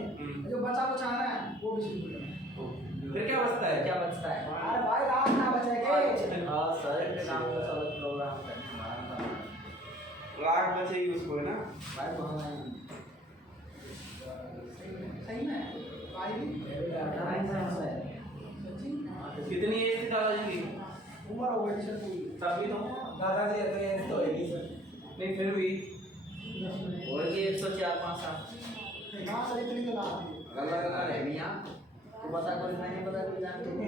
जो बचा बचाना है वो बिशनपुर में। फिर क्या बचता है? क्या बचता है? अरे भाई रात ना बचेगे, हाँ सर, के नाम का सब प्रोग्राम करना राख बचेगी उसको, है ना? भाई बहुत सही में भाई भी कितनी एज थी दादाजी की? उम्र हो गई सर पूरी, तभी तो दादाजी तो ये तो होगी सर। नहीं, फिर भी होगी 104 5 साल। ना सर इतनी तो ना आती है। गला गला है मियां तू बता, कोई नहीं पता, कोई जान तो बता।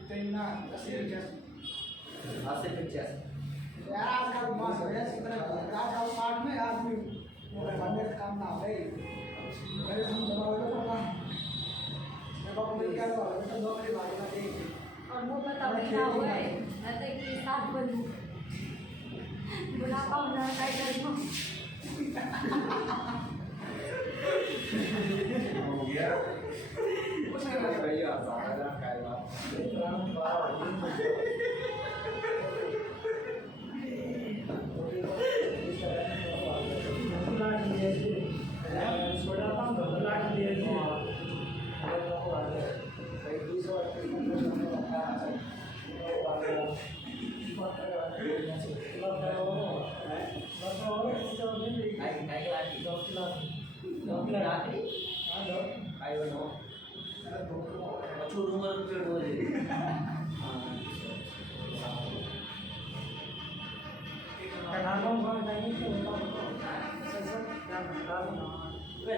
इतनी ना 80 85 80 85 यार आजकल मास हो गया कितना, आजकल 60 में आदमी मोबाइल बंद का काम ना है, मेरे से जमा हो तो ना मैं बाप में क्या हुआ तो नौकरी वाली का देख और वो पता भी ना हुआ है, मैं तो एक साथ बनूं बुढ़ापा हो जाता है घर में। हो गया। उसके बाद सही बात है, काय बात।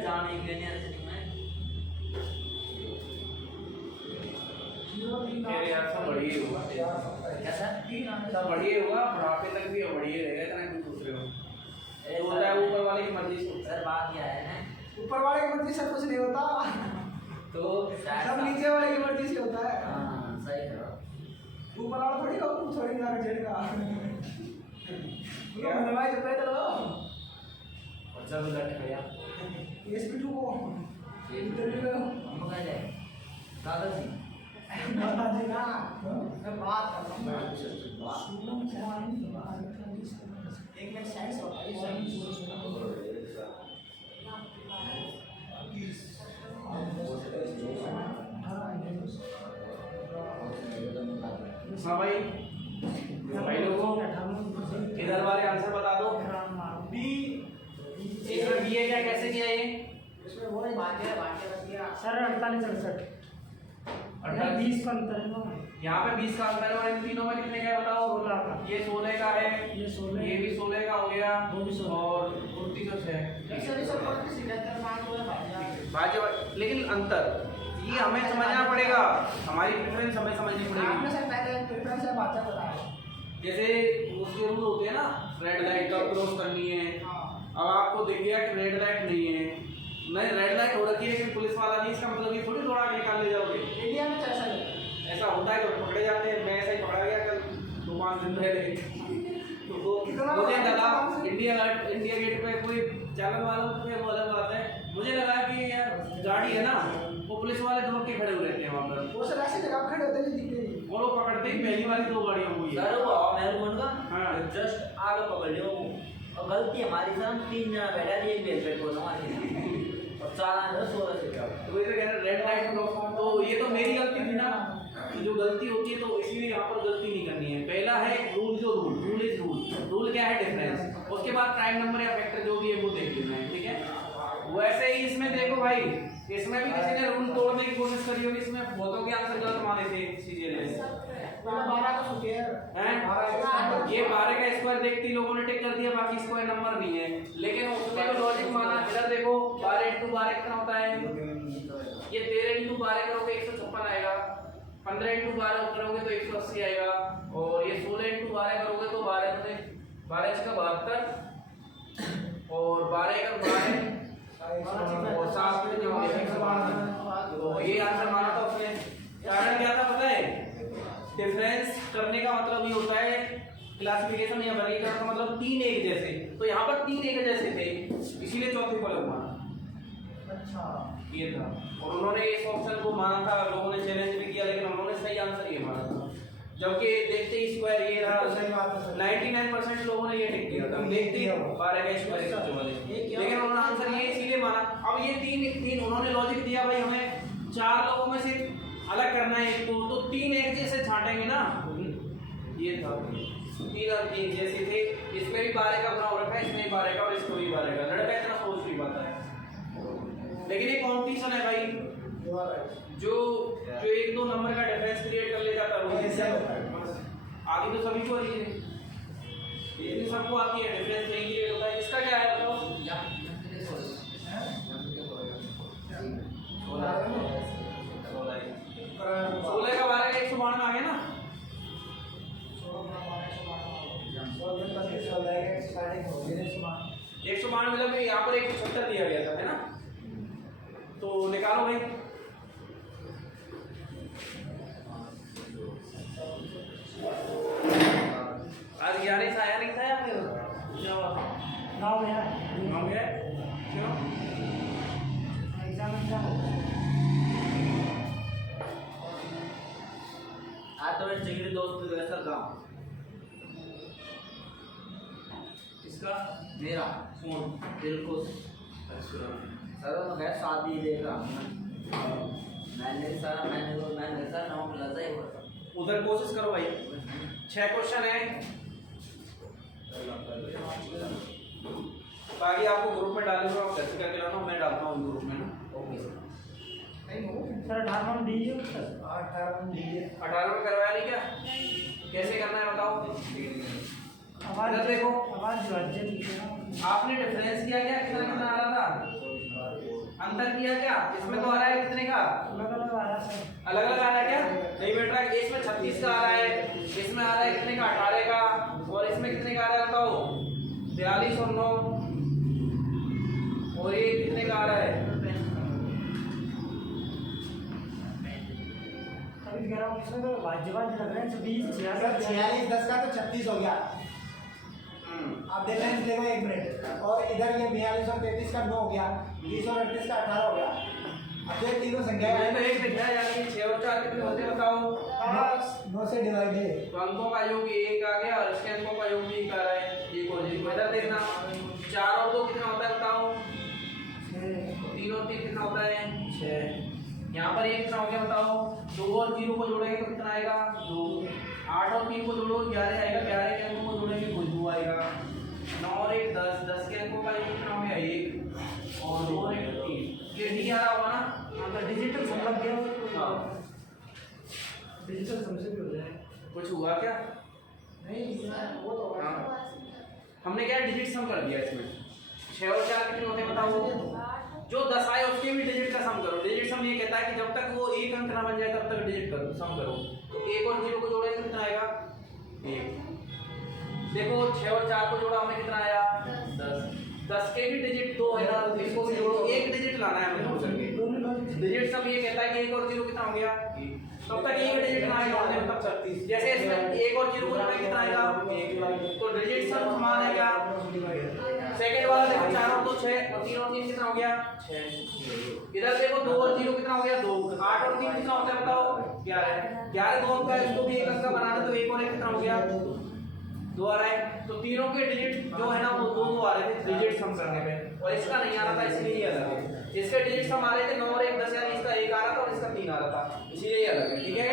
जाने के लिए मेरे यार सब बढ़िया होगा, कैसा सब बढ़िया होगा, बुढ़ापे तक भी बढ़िया रहेगा, इतना क्यों सोच रहे हो? जो होता है ऊपर वाले की मर्जी से होता सर बात क्या है ऊपर वाले की मर्जी सब कुछ नहीं होता। है। तो तो सब नीचे वाले की मर्जी से होता है। हाँ सही करो। ऊपर वाला थोड़ी का तुम थोड़ी ना झेलेगा। क्या मनवाई चल रहे थे और जब लट गया SP2 को इंटरव्यू में हम कह जाए दादा जी बता देना। मैं बात कर रहा हूँ। सुनम चौहान एक मिनट साइड से हाँ भाई भाई लोगों इधर वाले आंसर बता दो। बी इसमें बी है क्या, कैसे किया ये? इसमें वो नहीं बांटे रख दिया। सर 48 68 20 का अंतर है ना। यहाँ पे 20 का अंतर है और इन तीनों में कितने का है बताओ? 16 का। ये 16 का है, ये 16 ये भी 16 का हो गया वो भी 16 और 29 है। भाज्य लेकिन अंतर ये हमें समझना पड़ेगा, हमारी प्रेफरेंस हमें समझनी आपने पड़ेगी। सर पहले प्रेफरेंस से बात बताया। जैसे उसके रूल होते हैं ना, रेड लाइट कब क्रॉस करनी है। हाँ। अब आपको दिख गया कि रेड लाइट नहीं है, नहीं रेड लाइट हो रखी है लेकिन पुलिस वाला नहीं, इसका मतलब ये थोड़ी दौड़ा के निकाल ले जाओगे। इंडिया में कैसा है? ऐसा होता है तो पकड़े जाते हैं। मैं ऐसा ही पकड़ा गया कल 2-5 दिन पहले। तो वो मुझे लगा इंडिया गेट पे कोई चालक वालों पे वो अलग बात है, मुझे लगा कि यार गाड़ी है ना, वो पुलिस वाले दबक के खड़े हुए रहते हैं वहाँ पर वो सर ऐसे जगह खड़े होते नहीं दिखते नहीं। और वो पकड़ते ही पहली वाली 2 गाड़ियाँ हुई है। सर वो मेरे मन का हाँ। जस्ट आगे पकड़ लियो और गलती हमारी सर 3 जना बैठा थी एक बेल पे को हमारी और 4 आने 16 से क्या तो ये कह रहे रेड लाइट क्रॉस, तो ये तो मेरी गलती थी ना। तो जो गलती होती है तो इसीलिए यहाँ पर गलती नहीं करनी है। पहला है रूल, जो रूल इज रूल क्या है डिफरेंस, उसके बाद प्राइम नंबर या फैक्टर जो भी है वो देख लेना है, ठीक है। वैसे ही इसमें देखो भाई, इसमें भी किसी ने रूल तोड़ने की कोशिश करी होगी, इसमें बहुतों के आंसर गलत माने थे सीजीएल में। 12 का स्क्वायर हैं? ये 12 का स्क्वायर देखते ही लोगों ने टिक कर दिया, बाकी स्क्वायर नंबर नहीं है। लेकिन उसने जो लॉजिक माना, इधर देखो 12 × 12 कितना होता है? ये 13 × 12 करोगे 156 आएगा, 15 × 12 करोगे तो 180 आएगा, और ये 16 × 12 करोगे तो 12 से 72 और 12 × 12 और 7 में जो 152। तो ये आंसर माना था उसने। कारण क्या था पता है? डिफरेंस करने का मतलब ये होता है, क्लासिफिकेशन या वर्गीकरण का मतलब 3 एक जैसे, तो यहाँ पर 3 एक जैसे थे, इसीलिए चौथे को माना। अच्छा ये था, और उन्होंने इस ऑप्शन को माना था, लोगों ने चैलेंज भी किया, लेकिन उन्होंने सही आंसर ये माना था। जबकि देखते ही स्क्वायर ये रहा, 99% लोगों ने ये टिक किया था, देखते ही 12 का स्क्वायर सबसे वाले, लेकिन उन्होंने आंसर ये इसीलिए माना। अब ये 3 उन्होंने लॉजिक दिया भाई, हमें 4 लोगों में से अलग करना है एक को, तो 3 एक जैसे छांटेंगे ना। ये था 3 और 3 जैसे थे, इसमें भी 12 का बना हो रखा है, इसमें भी 12 का और इसमें भी 12 का, लड़का इतना सोच नहीं पाता है। लेकिन ये कॉम्पिटिशन है भाई, जो 1-2 नंबर का डिफरेंस क्रिएट कर ले जाता है आगे तो सभी को आती है, ये सबको आती है, डिफरेंस नहीं क्रिएट होता है। इसका क्या है बताओ? 16 का 12 का 192 आ गया ना। 192 मतलब यहाँ पर 170 दिया गया था, है ना? तो निकालो भाई। आज 11 से आया नहीं था या फिर नाम है हम गए क्यों? एग्जाम का आज तो चिंगड़ी दोस्त वैसा काम इसका मेरा फोन दिल को अच्छा सर मैं शादी देख रहा हूँ मैंने सर नाम लगा ही हुआ था। उधर कोशिश करो भाई। 6 क्वेश्चन है, बाकी आपको ग्रुप में डाले हुए आप घर से करके लाना, मैं डालता हूँ ग्रुप में ना। Okay sir. सर 18 में दीजिए सर 18 में दीजिए 18 में करवाया नहीं क्या? कैसे करना है बताओ? आवाज इधर देखो, आवाज जो आपने डिफरेंस किया क्या? कितना कितना आ रहा था? अंतर किया क्या? इसमें तो आ रहा है कितने का? अलग अलग आ रहा सर, अलग अलग आ रहा है क्या? नहीं बेट रहा है। इसमें 36 का आ रहा है, इसमें आ रहा है कितने का? 18 का, और इसमें कितने का आ रहा है बताओ? 42 और 9, और ये कितने का आ रहा है? हूँ इसमें तो भाज्य लग रहे हैं 20 अगर 46 10 का तो 36 हो गया। आप डिफरेंस देखो 1 मिनट। और इधर ये 42 और 33 का 9 हो गया, 20 और 38 का 18 हो गया। अब ये तीनों संख्या मैंने तो एक दिख रहा है, यानी 6 और 4 कितने होते हैं बताओ। 9 से डिवाइड है। तो अंकों का योग 1 आ गया और इसके अंकों का योग भी 1 आ रहा है। 1 और 0 इधर देखना, 4 और 2 कितना होता है बताओ। 3 और 3 कितना होता है 6। यहाँ पर ये कितना हो गया बताओ। 2 और 0 को जोड़ेंगे तो कितना आएगा 2। 8 और 3 को जोड़ो 11 आएगा, 11 के अंकों को जोड़ेंगे कोई 2 आएगा। 9 और 1 10, 10 के अंकों का योग कितना हो गया 1 और 2 और 1 3। ये डी आ रहा होगा ना, तो डिजिटल सम लग गया। डिजिटल सम से भी हो जाए। कुछ हुआ क्या। नहीं वो तो हाँ। हमने क्या डिजिट सम कर दिया इसमें। 6 और 4 कितने होते हैं बताओ। जो 10 आए उसके भी डिजिट का सम करो। डिजिट सम ये कहता है कि जब तक वो एक अंक ना बन जाए तब तक डिजिट करो, सम करो। तो 1 और 0 को जोड़ेंगे कितना आएगा 1। देखो 6 और 4 को जोड़ा हमने कितना आया 10। 10 के भी डिजिट 2 है ना, तो इसको भी जोड़ो। एक डिजिट लाना है हमें जोड़ करके। डिजिट सम ये कहता है कि 1 और 0 कितना हो गया 1। तब तक एक डिजिट ना आएगा तब तक 36। जैसे इसमें 1 और 0 को जोड़ेंगे कितना आएगा 1। तो डिजिट सम समान है क्या। सेकंड वाला देखो 4 और 2 6 और 3 और 3 कितना हो गया 6। इधर देखो 2 और 0 कितना हो गया 2। 8 और 3 कितना होता है बताओ 11। 11 2 अंक है, इसको भी एक अंक का बनाना, तो 1 और 1 कितना हो गया 2 आ रहा है। तो तीनों के डिजिट जो है ना वो 2 आ रहे थे डिजिट सम करने पे, और इसका नहीं आ रहा था इसलिए ये अलग है। इसके डिजिट सम आ रहे थे 9 और 1 10, यानी इसका 1 आ रहा था और इसका 3 आ रहा था, इसीलिए ये अलग है। ठीक है,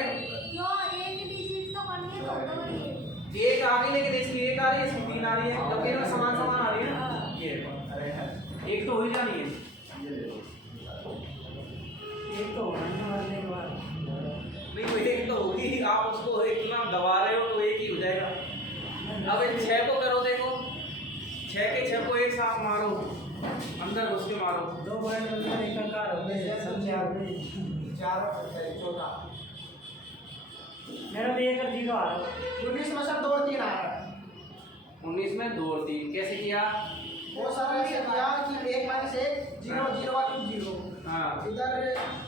क्यों एक डिजिट तो करनी है तो ये एक आ गई लेकिन इसकी 1 आ रही है, इसकी 3 आ रही है, जबकि इनमें समान समान आ रही है ना। ये एक तो हो ही जानी है। एक तो होने वाले एक बार नहीं वो एक तो होगी, आप उसको इतना दबा रहे हो तो एक ही हो जाएगा। अब इन 6 को करो, देखो 6 के 6 को एक साथ मारो, अंदर घुस के मारो। 2 पॉइंट मिलकर एक का हो गया सब 4 और 14। मेरा तो 1 और 0 आ रहा है। 19 में सब 2 और 3 आ रहा है। 19 में 2 और 3 कैसे किया। वो सारा ऐसे किया कि 1 - 1 0 0 का क्यूब 0। हाँ इधर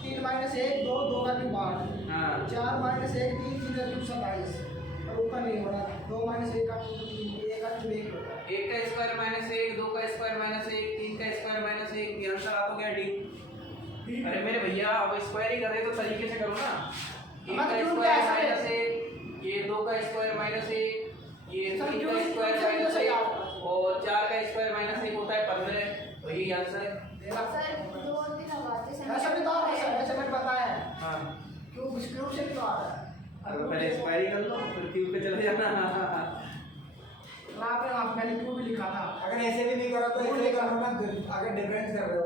3 - 1 2 2 का क्यूब 8। हाँ 4 - 1 3 3 का क्यूब 27। और ऊपर नहीं हो रहा 2 - 1 का क्यूब 3 1 का क्यूब 1 होता है। 1 का स्क्वायर माइनस 1 2 का स्क्वायर माइनस 1 3 का स्क्वायर माइनस 1। ये आंसर आ तो गया डी। अरे मेरे भैया अब स्क्वायर ही कर रहे तो तरीके से करो ना। 1 का स्क्वायर माइनस 1, ये 2 का स्क्वायर माइनस 1, ये 3 का स्क्वायर माइनस 1 और 4 का स्क्वायर माइनस 1 होता है 15। तो यही आंसर है। सर 2 और 3 लगाते ऐसा भी तो ऐसे मैंने बताया है हाँ क्यूब क्यूब से क्यों आ रहा है। अब पहले स्क्वायर ही कर लो फिर क्यूब पे चले जाना। वहाँ पे आप मैंने क्यूब भी लिखा था। अगर ऐसे भी नहीं करो तो ऐसे करो ना, अगर डिफरेंस कर रहे हो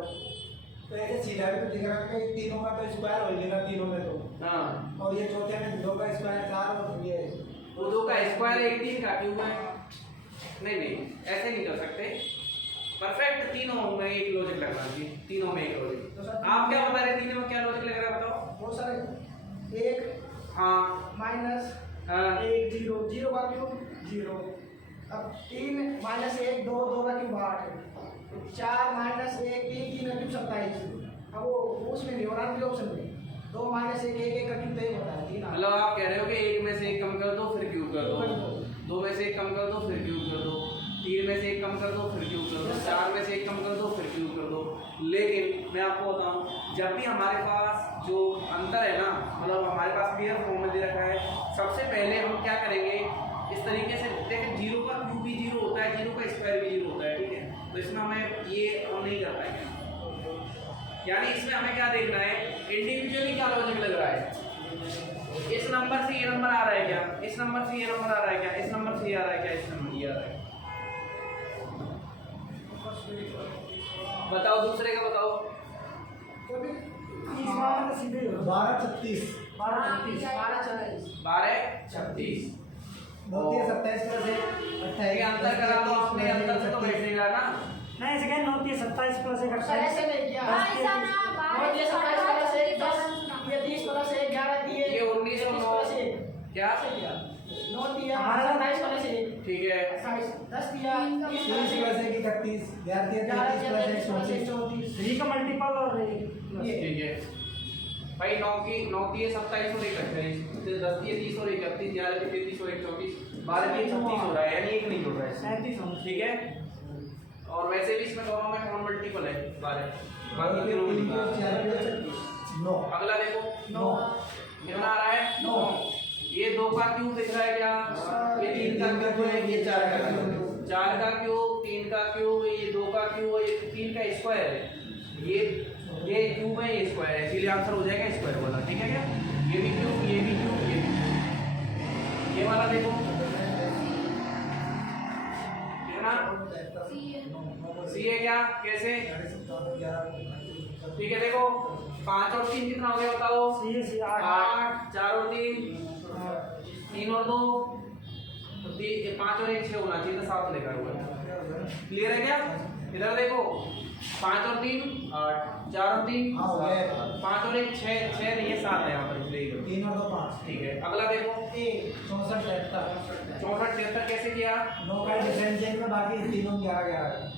तो ऐसे सीधा भी तो दिख रहा है कि तीनों का तो स्क्वायर हो जाएगा तीनों में तो। हाँ और ये चौथे में 2 का स्क्वायर 4 और ये वो 2 का स्क्वायर 1 3 का क्यूब है। नहीं ऐसे नहीं कर सकते। परफेक्ट तीनों में एक लॉजिक लगना चाहिए, तीनों में एक लॉजिक। आप क्या बता रहे हैं तीनों में क्या लॉजिक लग रहा है बताओ। बहुत सारे 1 हाँ माइनस हाँ 1 0 0 का क्यूब 0। अब 3 - 1 2 2 का क्यूब 8। 4 - 1 3 3 का क्यूब 27। अब वो उसमें नहीं हो रहा है ऑप्शन में 2 - 1 1 1 का क्यूब 3 होता है 3। मतलब आप कह रहे हो कि 1 में से 1 कम कर दो फिर क्यूब कर दो, 2 में से 1 कम कर दो फिर क्यूब कर दो, 3 में से 1 कम कर दो फिर क्यूब कर दो, 4 में से 1 कम कर दो फिर क्यूब कर दो। लेकिन मैं आपको बताऊं जब भी हमारे पास जो अंतर है ना, मतलब हमारे पास क्लियर फॉर्म में दे रखा है, सबसे पहले हम क्या करेंगे इस तरीके से देखिए 0 का क्यूब भी 0 होता है, 0 का स्क्वायर भी 0 होता है। ठीक है, तो इसमें हमें ये हम नहीं कर पाएंगे। यानी इसमें हमें क्या देखना है इंडिविजुअली क्या लॉजिक लग रहा है। इस नंबर से ये नंबर आ रहा है क्या, इस नंबर से ये नंबर आ रहा है क्या, इस नंबर से ये आ रहा है क्या, इस नंबर ये आ रहा है। बताओ दूसरे का बताओ। 12 36 12 36 12 36 9 27 प्लस 1 ये अंतर करा तो अपने अंतर से तो बैठेगा ना। नहीं सेकंड 9 27 प्लस 1 28। ऐसे नहीं किया ऐसा ना 9 27 प्लस 1 10 ये 30 प्लस 1 11 दिए ये 19 और 9 क्या 9 दिया 27 प्लस 1 ठीक है 10 दिया 30 30 प्लस 1 31 11 33 प्लस 1 34। 3 का मल्टीपल और ठीक है। भाई 9 की 27 और 1 28, 10 की 30 और 31, 11 की 33 और 1 34, 12 की 36 हो रहा है, यानी एक नहीं जुड़ रहा है इसमें। 37 होना ठीक है, और वैसे भी इसमें दोनों में कॉमन मल्टीपल है 12, बाकी तीनों में नहीं। 9 अगला देखो 9 कितना आ रहा है 9 ये 2 का क्यूब दिख रहा है क्या, ये 3 का क्यूब है, ये 4 का क्यूब, 4 का क्यूब, 3 का क्यूब, ये 2 का क्यूब, ये 3 का स्क्वायर है, ये क्यूब है, ये स्क्वायर है, इसीलिए आंसर हो जाएगा स्क्वायर वाला। ठीक है क्या, ये भी क्यूब, ये भी क्यूब, ये भी क्यूब। ये वाला देखो कितना सी है क्या, कैसे, ठीक है देखो 5 और 3 कितना हो गया बताओ, 8, 4 और 3, 3 और 2 तो 5 और 1 6 होना चाहिए, तो 7 लेकर हुआ। क्लियर है क्या, इधर देखो 5 और 3 8, 4 और 3 5 और 1 6 नहीं है 7 है यहाँ पर, इसलिए 3 और 2 5। ठीक है। अगला देखो 64 73 64 73 कैसे किया, 9 का डिफरेंस है में, बाकी तीनों 11 11।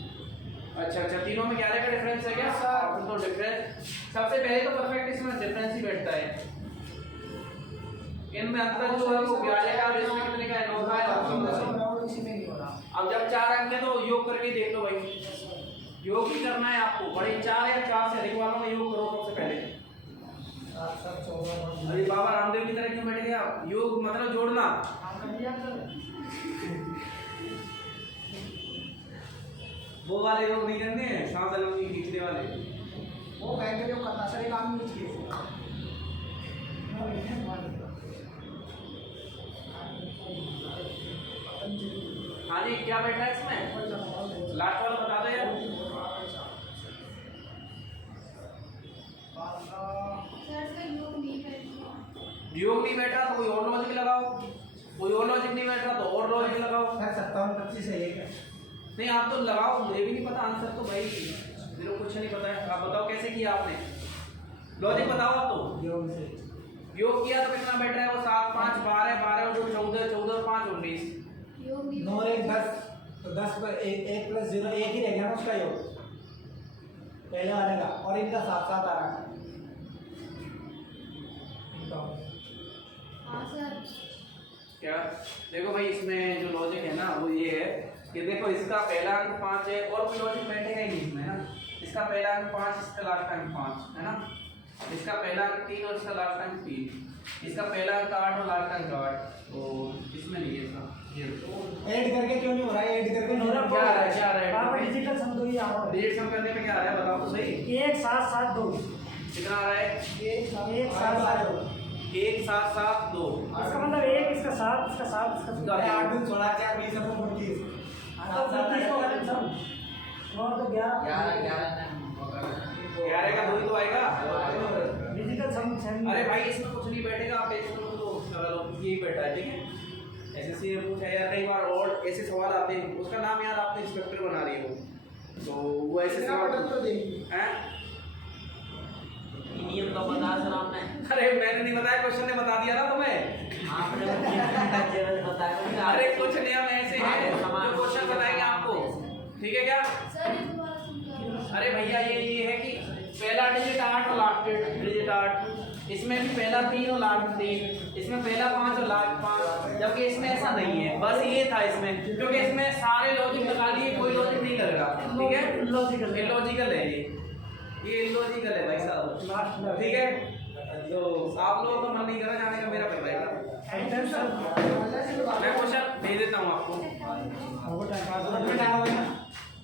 अच्छा तीनों में 11 का डिफरेंस है क्या सर, तो डिफरेंस सबसे पहले तो परफेक्ट इसमें डिफरेंस ही बैठता है, इनमें अंतर जो है वो 11 का और इसमें कितने का है 9 का है। अब जब 4 अंक है तो योग करके देख लो भाई, योग ही करना है आपको, बड़े 4 या 4 से अधिक वालों में योग करो सबसे पहले। अरे बाबा रामदेव की तरह क्यों बैठ गए आप, योग मतलब जोड़ना, वो वाले योग नहीं करने हैं, सांस लंबी खींचने वाले। वो बैंक जो करना सर काम नहीं चाहिए। हाँ जी क्या बैठा है इसमें, लास्ट वाला बता दो यार। योग नहीं बैठा तो कोई और लॉजिक लगाओ, कोई और लॉजिक नहीं बैठ रहा तो और लॉजिक लगाओ। सर 57 25 है ये क्या? नहीं आप तो लगाओ, मुझे भी नहीं पता आंसर तो भाई, मेरे को कुछ नहीं पता है, आप बताओ कैसे किया आपने, लॉजिक बताओ आप। तो योग से योग किया तो कितना बैठ रहा है वो 7 5 12 12 और 14 14 और 5 19, 9 और 1 10, तो 10 पर 1 प्लस 0 1 ही रह गया ना उसका योग पहले वाले का, और इनका 7 7 आ रहा है। क्या देखो भाई इसमें जो लॉजिक है ना वो ये है कि देखो इसका पहला अंक 5 है, और कोई लॉजिक बैठेगा ही नहीं इसमें ना, इसका पहला अंक 5, इसका लास्ट अंक 5 है ना, इसका पहला अंक 3 और इसका लास्ट अंक 3, इसका पहला अंक 8 और लास्ट अंक 8, तो इसमें नहीं है इसका। ऐड करके क्यों नहीं हो रहा है, ऐड करके नहीं हो रहा, क्या आ रहा है, क्या आ रहा है, डिजिटल सम दो ही आ रहा है। डेट सम करने पे क्या आ रहा है बताओ तो सही, 1 7 7 2 कितना आ रहा है 1 7 7 2 1 7 7 2, इसका मतलब 1 इसका 7 इसका 7 इसका 7 8 दिन 16 4 20 और 25 तो 25 को करें सम और तो 11 11 का 2 ही तो आएगा। डिजिटल सम अरे भाई इसमें कुछ नहीं बैठेगा, आप टेंशन मत लो, यही बैठा है ठीक है। एसएससी में पूछा यार कई बार और ऐसे सवाल आते हैं, उसका नाम यार आपने इंस्पेक्टर बना रही हो, तो वो ऐसे सवाल हैं। नियम तो बता सर आपने, अरे मैंने नहीं बताया, क्वेश्चन ने बता दिया ना तुम्हें। आपने बताया। अरे कुछ नियम ऐसे हैं जो क्वेश्चन बताएंगे आपको, ठीक है क्या। अरे भैया ये है कि पहला डिजिट 8 और लास्ट डिजिट 8, इसमें भी पहला 3 और लास्ट 3, इसमें पहला 5 और लास्ट 5, जबकि इसमें ऐसा नहीं है, बस ये था इसमें, क्योंकि इसमें सारे लॉजिक लगा लिए, कोई लॉजिक नहीं लगेगा, ठीक है। इलॉजिकल है ये इलॉजिकल है भाई साहब, ठीक है। तो आप लोगों का मन नहीं कर रहा जाने का, मेरा कर रहेगा, मैं क्वेश्चन भेज देता हूँ आपको।